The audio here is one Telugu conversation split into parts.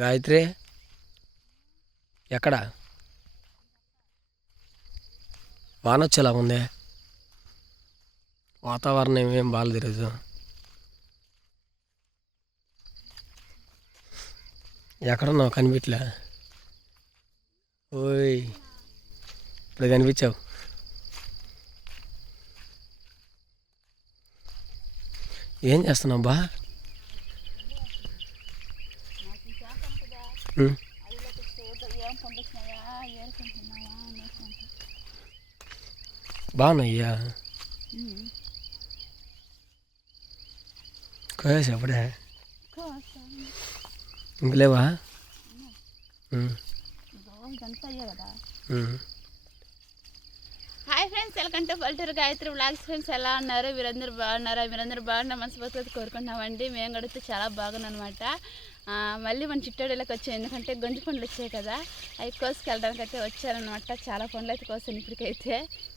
గాయత్రి ఎక్కడ? వాన వచ్చేలా ఉంది. వాతావరణం ఏమేం బాగాలేదు ఈరోజు. ఎక్కడున్నావు? కనిపించలే ఓయ్ ఇప్పుడు కనిపించావు. ఏం చేస్తున్నావు బా? బాగున్నాయ్యా. కోసేసి అప్పుడే. ఇంకలేవా హాయ్ ఫ్రెండ్స్ వెల్కమ్ టు పల్లెటూరు గాయత్రి బ్లాగ్స్ ఫ్రెండ్స్ ఎలా ఉన్నారు? మీరందరూ బాగున్నారా? మీరందరూ బాగున్నా మనస్ఫూర్తిగా కోరుకుంటున్నామండి. మేము గడితే చాలా బాగున్నాను అనమాట మళ్ళీ మన చిట్టడిలోకి వచ్చాయి. ఎందుకంటే గొంజి పండ్లు వచ్చాయి కదా. అవి కోసుకెళ్ళడానికి అయితే వచ్చారనమాట చాలా పండ్లు అయితే కోసాను ఇప్పటికైతే.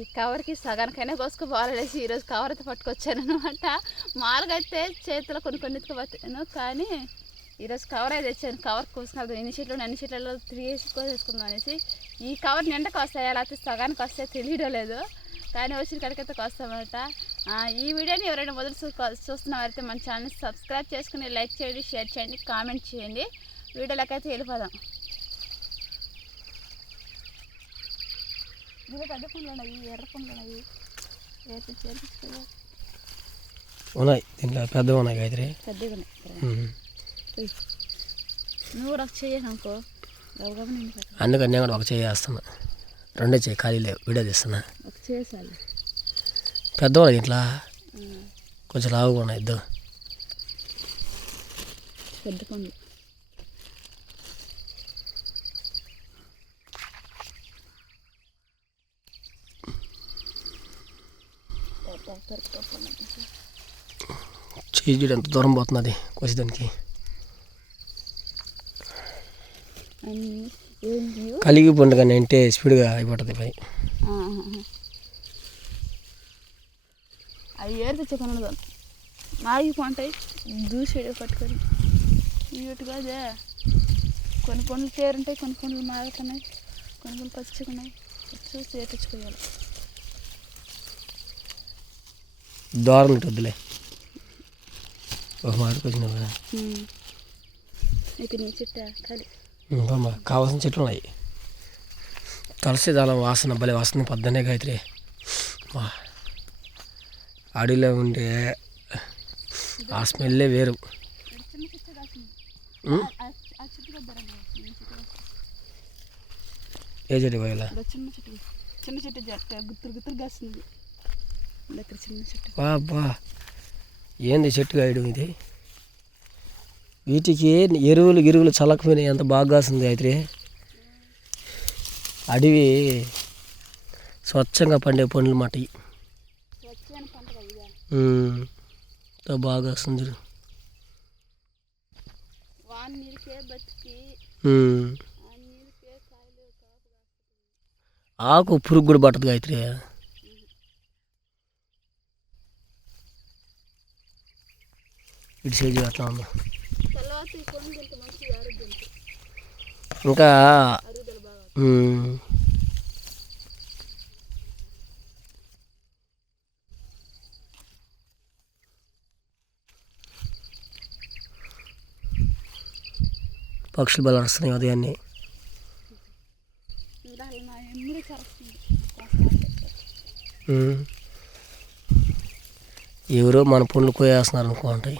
ఈ కవర్కి సగానికైనా కోసుకుపోవాలనేసి ఈరోజు కవర్ అయితే పట్టుకొచ్చాను అనమాట మామూలుగా అయితే చేతిలో కొన్ని కొన్ని ఎత్తుకుపోతాను కానీ ఈరోజు కవర్ అయితే తెచ్చాను. కవర్ కోసుకెళ్తాం ఎన్ని షీట్లు అన్ని షీట్లలో త్రీ వేసి కోసేసుకుందాం అనేసి. ఈ కవర్ నిండకు వస్తాయా లేకపోతే సగానికి వస్తాయో? తెలియడం లేదు. కానీ వచ్చిన కడికైతే వస్తామన్నమాట ఆ, ఈ వీడియోని ఎవరైనా మొదలు చూ చూస్తున్న వారైతే మన ఛానల్ సబ్స్క్రైబ్ చేసుకుని లైక్ చేయండి షేర్ చేయండి కామెంట్ చేయండి. వీడియోలోకి అయితే వెళ్ళిపోదాం పెద్ద పండ్లు ఉన్నాయి ఎర్ర పండ్లు ఉన్నాయి. రేపు చేర్పించుకో ఉన్నాయి దీంట్లో పెద్దవి ఉన్నాయి గాయత్రి. పెద్దగా ఉన్నాయి. ఉం. పోయి. నువ్వు కూడా చేయాలి అనుకో. గబగబ నేను అందుకని నేను కూడా ఒక రెండో చేయి ఖాళీ లేవు వీడియో తీస్తున్నా. పెద్దవాళ్ళు దీంట్లో కొంచెం లావుగా ఉన్నాయి ఇద్దరు పెద్ద చేయి ఎంత దూరం పోతున్నది కోసేదానికి కలిగి పండుగ అంటే స్పీడ్గా అయిపోతుంది పై. అవి ఏరు తెచ్చుకున్నది మాగి పంటాయి దూసేడు పట్టుకొని. ఇటు కాదే కొన్ని పండ్లు పేరుంటాయి కొన్ని పండ్లు మాగుతున్నాయి కొన్ని పండ్లు పచ్చిగున్నాయి. చూసి ఏ తెచ్చుకోవాలి దూరం ఇటు వద్దులే ఒక మాటకు వచ్చినావా ఇక నీ చుట్ట ఖాళీ ఇంకమ్మా కావాల్సిన చెట్లు ఉన్నాయి తులసి దళం వాసన భలే వాసన పొద్దున్నే గాయత్రి. వా అడవిలో ఉండే ఆ స్మెల్లే వేరు. ఏ చెట్టు పోయేలా? చిన్న చెట్టు చిన్న చెట్టు గుత్తురు గుత్తురు కాసింది దగ్గర చిన్న చెట్టు. బా బా ఏంది చెట్టు గాయడం ఇది? వీటికి ఎరువులు గిరువులు చల్లకపోయినాయి ఎంత బాగా కాస్తుంది గాయత్రి. అడవి స్వచ్ఛంగా పండే పండ్లు మాట బాగా వస్తుంది ఆకు పురుగు కూడా పట్టదు గాయత్రి. ఇటు సైజు అట్లా ఉంది. ఇంకా పక్షులు బలం వస్తున్నాయి ఉదయాన్నే. ఎవరో మన పండ్లు కోయేస్తున్నారు అనుకుంటాయి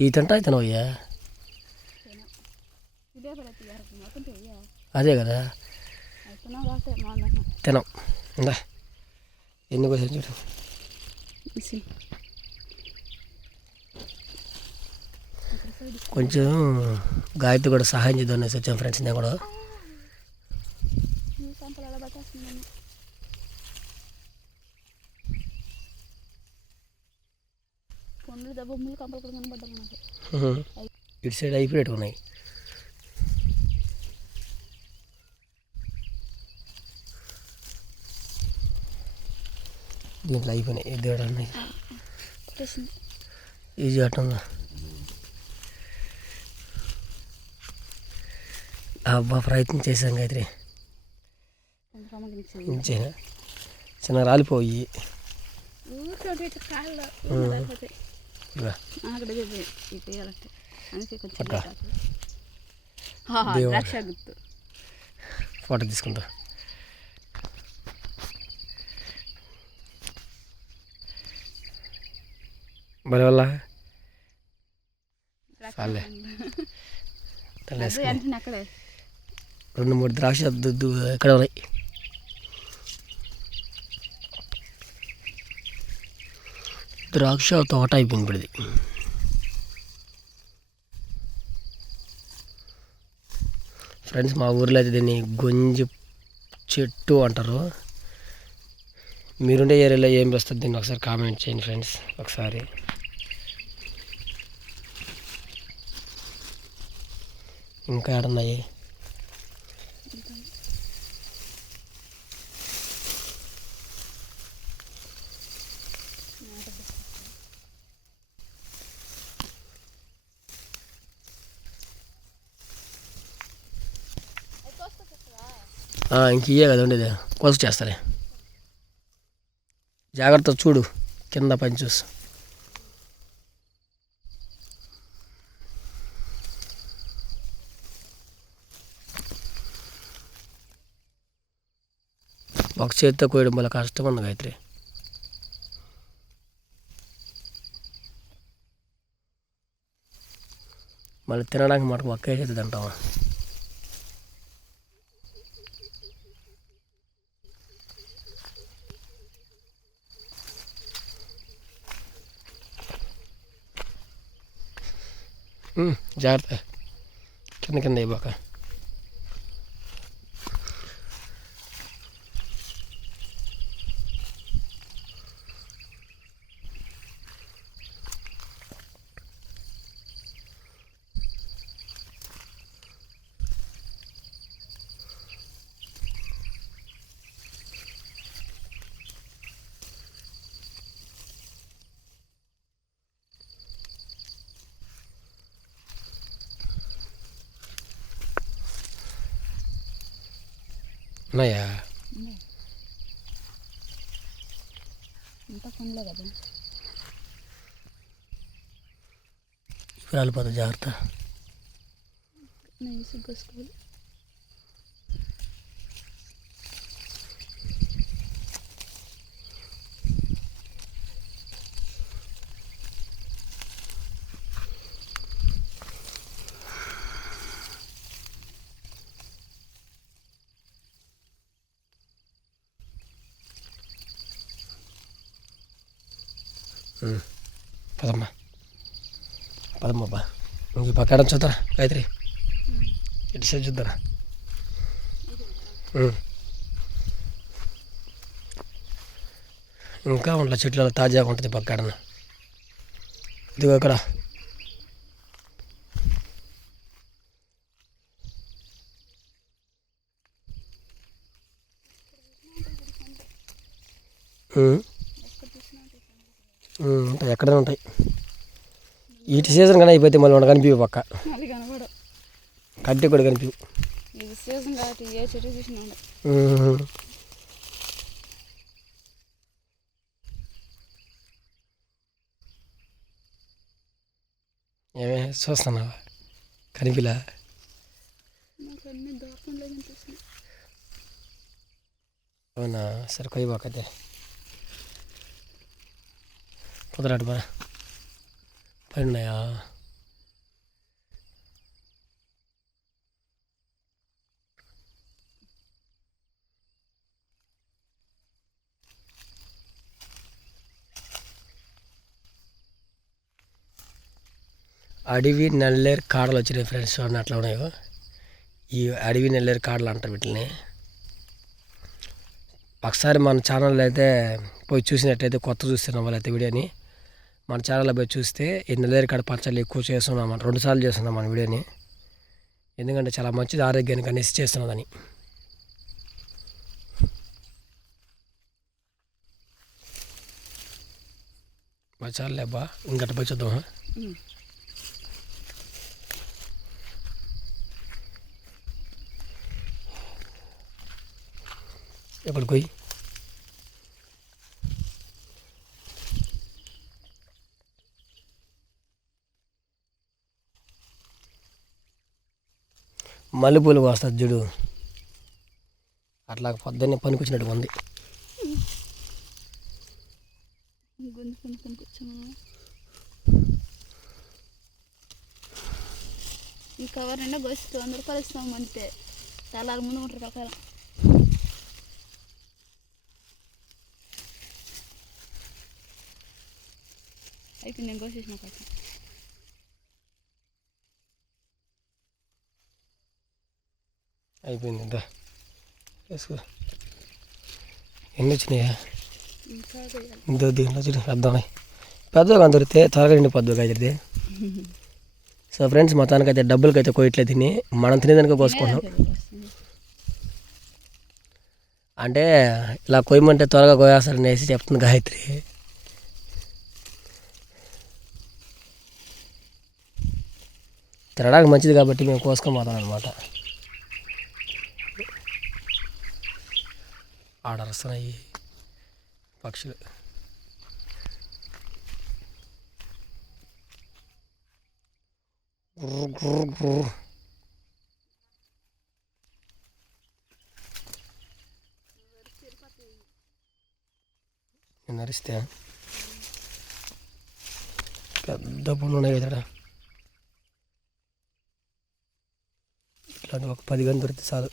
ఈ తింటా తినవయ్యా? అదే కదా? తినం. ఇందా ఎన్ని కోసం చూడు. కొంచెం గాయత్రి కూడా సహాయం చేద్దాం అనేసి వచ్చాం ఫ్రెండ్స్ నేను కూడా. ముళ్ళు కంపలు కూడా కనబడ్డాయి నాకు. ఇటు సైడ్ అయిపోయేట్టు ఉన్నాయి. దీంట్లో అయిపోయినాయి. ఇది ఉన్నాయి ఈజీ అట్టుందా అబ్బా ప్రయత్నం చేశాం గాయత్రి. చిన్న రాలిపోయి. ఫోటో తీసుకుంటా. మరి వల్ల చాలే. రెండు మూడు ద్రాక్ష ఎక్కడ ఉన్నాయి? ద్రాక్ష తోట అయిపోయింది ఇప్పుడు ఫ్రెండ్స్ మా ఊర్లో అయితే దీన్ని గొంజి చెట్టు అంటారు. మీరుండే ఏరియాలో ఏం వస్తుంది దీన్ని ఒకసారి కామెంట్ చేయండి ఫ్రెండ్స్ ఒకసారి. ఇంకా ఏడున్నాయి? ఇంక ఇయ్యే కదా ఉండేది. కోసు చేస్తాలే. జాగ్రత్త చూడు. కింద పని చూసి. ఒక చేతితో కోయడం వల్ల కష్టం ఉంది గాయత్రి. మళ్ళీ తినడానికి మటుకు ఒక్కే చేతి తింటామా జాగ్రత్త కింద కింద ఇవ్వక ఉన్నాయా ఇంత పండ్లే కదా రాలిపోతా జాగ్రత్త పదమ్మా పదమ్మా బా ఇంక పక్కన చూద్దారా గాయత్రి ఇటు సైడ్ చూద్దారా ఉమ్. ఇంకా ఉండాలి చెట్లు తాజాగా ఉంటుంది పక్కన ఇదిగో ఇక్కడ ఉమ్. ఉంటాయి ఎక్కడైనా ఉంటాయి. వీటి సీజన్ కానీ అయిపోతే మళ్ళీ మనకు కనిపించవు పక్క. కట్టి కూడా ఉమ్. ఏమే చూస్తున్నావా? కనిపిలా? అవునా? సరే కొయ్యి బాకైతే కుదరాడు బా పైన ఉన్నాయా అడవి నల్లేరు కాడలు వచ్చినాయి ఫ్రెండ్స్ చూడండి అట్లా ఉన్నాయో. ఈ అడవి నల్లేరు కాడలు అంటారు వీటిని. ఒకసారి మన ఛానల్ అయితే పోయి చూసినట్టయితే కొత్త చూస్తున్నాం వాళ్ళైతే వీడియోని. మన ఛానల్ పోయి చూస్తే ఎన్ని ఈ కాడ పచ్చళ్ళు ఎక్కువ చేస్తున్నాం అని రెండుసార్లు చేస్తున్నాం మన వీడియోని. ఎందుకంటే చాలా మంచిది ఆరోగ్యానికి అనేసి చేస్తున్నదని. మరి చాలేబ్బా ఇంకట పోయి చూద్దాం ఎప్పుడు పోయి మల్లెపూలు వస్తుంది చూడు. అట్లా పొద్దున్నే పనికొచ్చినట్టు ఉంది. కూర్చున్నాను ఈ కవర్ నిండా గోసి వంద రూపాయలు ఇస్తాం అంతే. చాలా ముందు ఉంటారు ప్రకారం. అయితే నేను కోసేసిన కొంచెం అయిపోయింది. ఇంత వేసుకో. ఎన్ని వచ్చినాయా ఇంత దీంట్లో చూడు అర్థమై పెద్దగా దొరికితే త్వరగా నిండి పెద్దగా అయితే. సో ఫ్రెండ్స్ మొత్తానికైతే డబ్బులకి అయితే కోయట్లేదు తిని మనం తినేదానికి కోసుకుంటున్నాం. అంటే ఇలా కొయ్యమంటే త్వరగా కోయాసరనేసి చెప్తుంది గాయత్రి. తినడానికి మంచిది కాబట్టి మేము కోసుకొని పోతాం అనమాట ఆడరసనయ్యి పక్షులు. గుర్రు నేను అరిస్తే పెద్ద పూలు ఉన్నాయి కదా ఇట్లాంటి ఒక పది గంటలు దొరికితే చాలు.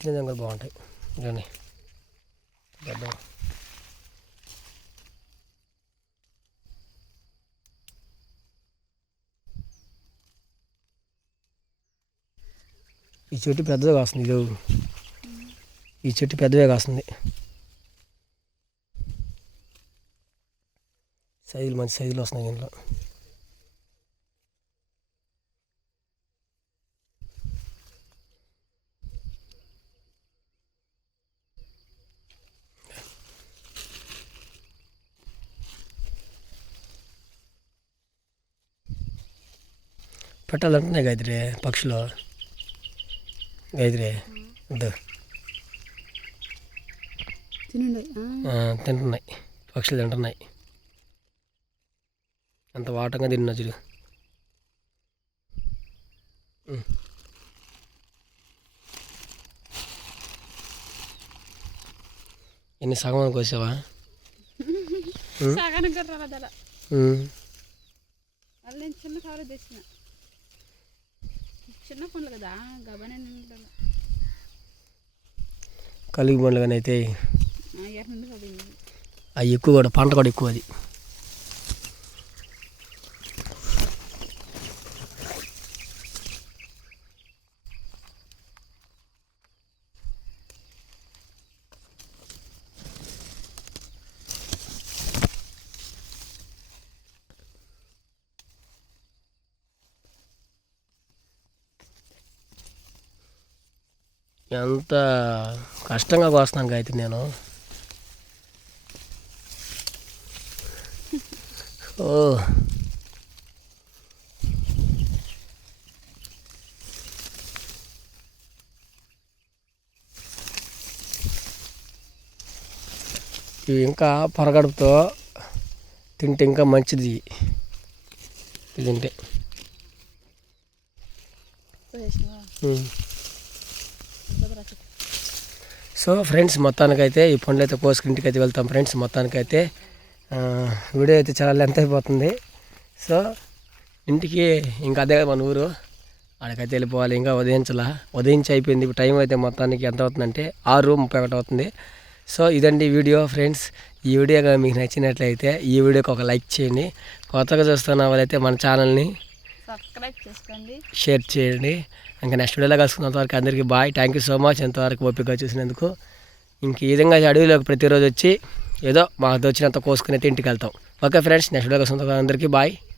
తినేదాం దొంగలు బాగుంటాయి. ఇలానే పెద్ద ఈ చెట్టు పెద్దదే కాస్తుంది ఇది ఈ చెట్టు పెద్దవే కాస్తుంది. సైజులు మంచి సైజులు వస్తున్నాయి దీంట్లో పెట్టాలంటున్నాయి గాయత్రి పక్షులు గాయత్రి వద్దు తింటున్నాయి పక్షులు తింటున్నాయి అంత వాటంగా తిన్నా చూడు. ఎన్ని సగం కోసావా. సగానికి నేను చిన్న కవర్ తెచ్చిన చిన్న పండ్లు కదా గబానే నిండులో కలిగి బండ్లు కానీ అయితే అవి ఎక్కువ కూడా పంట కూడా ఎక్కువ అది. ఎంత కష్టంగా కోస్తున్నాను గాయత్రి నేను. ఓ. ఇవి ఇంకా పొరగడుపుతో తింటే ఇంకా మంచిది. ఇది తింటే. సో ఫ్రెండ్స్ మొత్తానికైతే ఈ పండ్లు అయితే కోసుకుని ఇంటికి అయితే వెళ్తాం ఫ్రెండ్స్. మొత్తానికైతే వీడియో అయితే చాలా లెంత్ అయిపోతుంది. సో ఇంటికి ఇంకా అదే మన ఊరు. ఆడికైతే వెళ్ళిపోవాలి ఇంకా ఉదయించాల. ఉదయించి అయిపోయింది టైం అయితే మొత్తానికి ఎంత అవుతుందంటే ఆరు ముప్పై ఒకటి అవుతుంది. సో ఇదండి వీడియో ఫ్రెండ్స్. ఈ వీడియో మీకు నచ్చినట్లయితే ఈ వీడియోకి ఒక లైక్ చేయండి. కొత్తగా చూస్తున్న వాళ్ళైతే మన ఛానల్ని సబ్స్క్రైబ్ చేసుకోండి. షేర్ చేయండి. ఇంకా నెక్స్ట్ వీడియోలో కలుసుకున్నంత వరకు అందరికీ bye thank you so much ఎంతవరకు ఓపిక చూసినందుకు. ఇంక ఈ విధంగా అడవిలోకి ప్రతిరోజు వచ్చి ఏదో మాకు వచ్చినంత కోసుకుని అయితే ఇంటికి వెళ్తాం. ఓకే ఫ్రెండ్స్ నెక్స్ట్ వీడియో కలుసుకున్నంత వరకు అందరికీ బాయ్